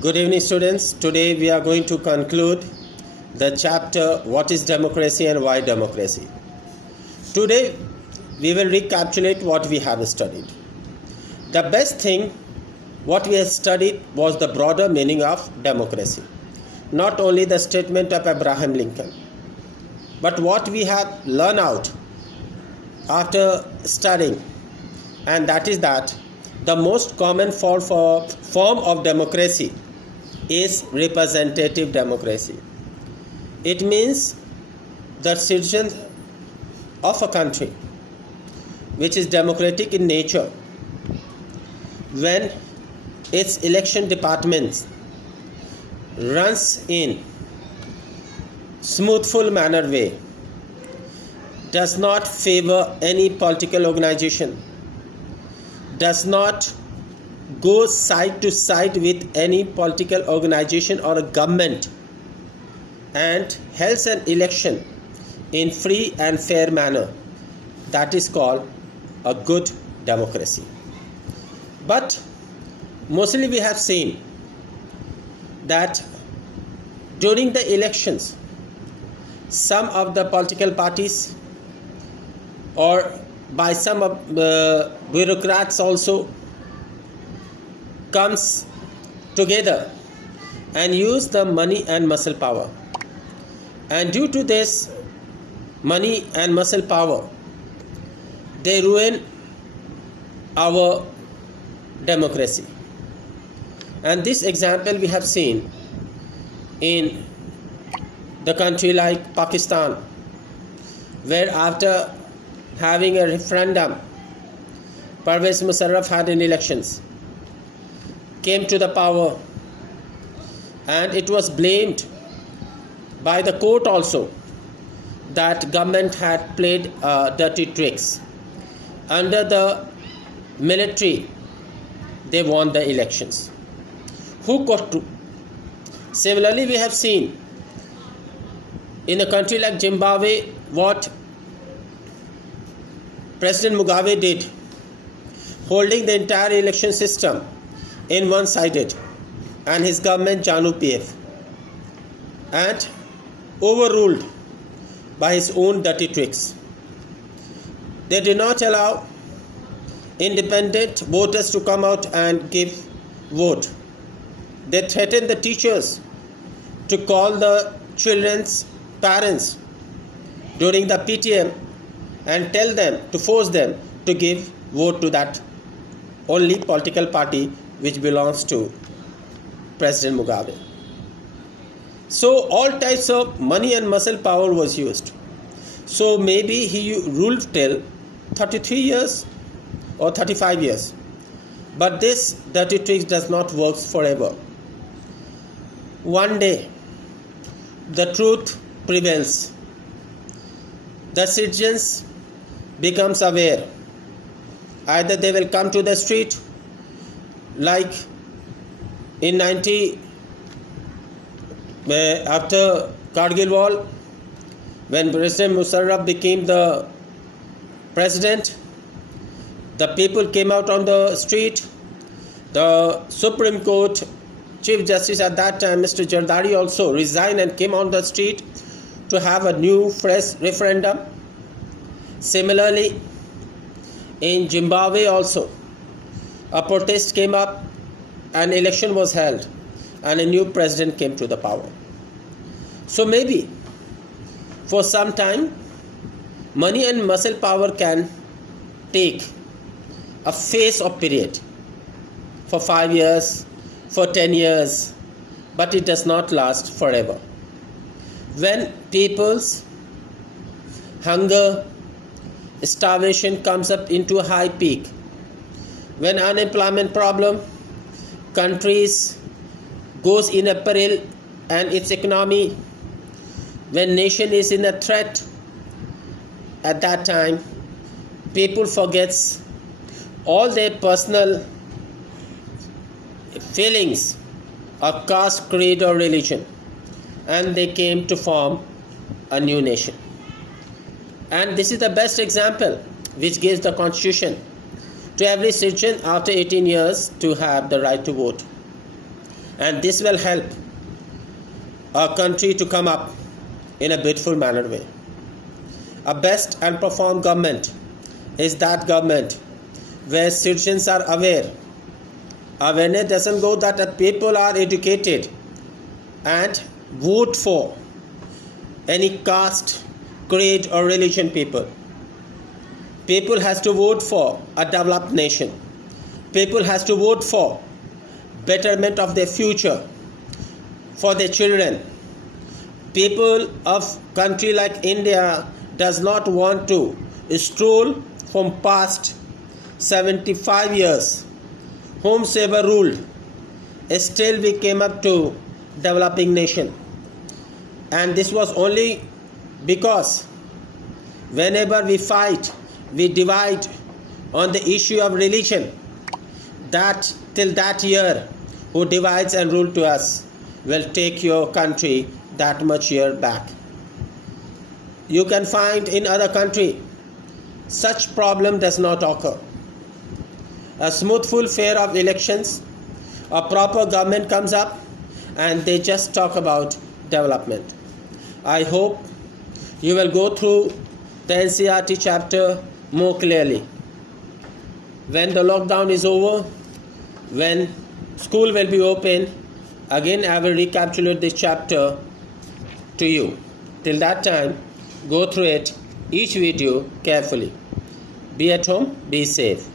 Good evening, students. Today we are going to conclude the chapter What is Democracy and Why Democracy. Today we will recapitulate what we have studied. The best thing what we have studied was the broader meaning of democracy, not only the statement of Abraham Lincoln, but what we have learned out after studying, and that is that the most common form of democracy is representative democracy. It means that citizens of a country which is democratic in nature, when its election departments runs in smoothful manner way, does not favor any political organization, does not go side to side with any political organization or a government, and holds an election in free and fair manner, that is called a good democracy. But mostly we have seen that during the elections, some of the political parties or by some of bureaucrats also comes together and use the money and muscle power, and due to this money and muscle power they ruin our democracy. And this example we have seen in the country like Pakistan, where after having a referendum, Pervez Musharraf had in elections, came to the power, and it was blamed by the court also that government had played dirty tricks. Under the military, they won the elections. Who got to? Similarly, we have seen in a country like Zimbabwe what President Mugabe did, holding the entire election system in one-sided, and his government ZANU-PF, and overruled by his own dirty tricks. They did not allow independent voters to come out and give vote. They threatened the teachers to call the children's parents during the PTM and tell them, to force them to give vote to that only political party which belongs to President Mugabe. So all types of money and muscle power was used. So maybe he ruled till 33 years or 35 years. But this dirty trick does not work forever. One day, the truth prevails. The citizens becomes aware. Either they will come to the street, like in 90, after Kargil War, when President Musharraf became the president, the people came out on the street. The Supreme Court Chief Justice at that time, Mr. Jardari, also resigned and came on the street to have a new fresh referendum. Similarly, in Zimbabwe also, a protest came up, an election was held, and a new president came to the power. So maybe for some time, money and muscle power can take a phase of period for 5 years, for 10 years, but it does not last forever. When people's hunger, starvation comes up into a high peak, when unemployment problem, countries goes in a peril and its economy, when nation is in a threat, at that time people forgets all their personal feelings of caste, creed or religion, and they came to form a new nation. And this is the best example which gives the constitution to every citizen after 18 years to have the right to vote. and this will help our country to come up in a beautiful manner way. A best and profound government is that government where citizens are aware. Awareness doesn't go that the people are educated and vote for any caste, creed or religion people. People has to vote for a developed nation. People has to vote for betterment of their future, for their children. People of country like India does not want to stroll from past 75 years. Whomsoever ruled, still we came up to developing nation. And this was only because whenever we fight, we divide on the issue of religion. That till that year, who divides and rule to us will take your country that much year back. You can find in other country such problem does not occur. A smoothful fair of elections, a proper government comes up and they just talk about development. I hope you will go through the NCERT chapter more clearly. When the lockdown is over, when school will be open, again I will recapitulate this chapter to you. Till that time, go through it, each video carefully. Be at home, be safe.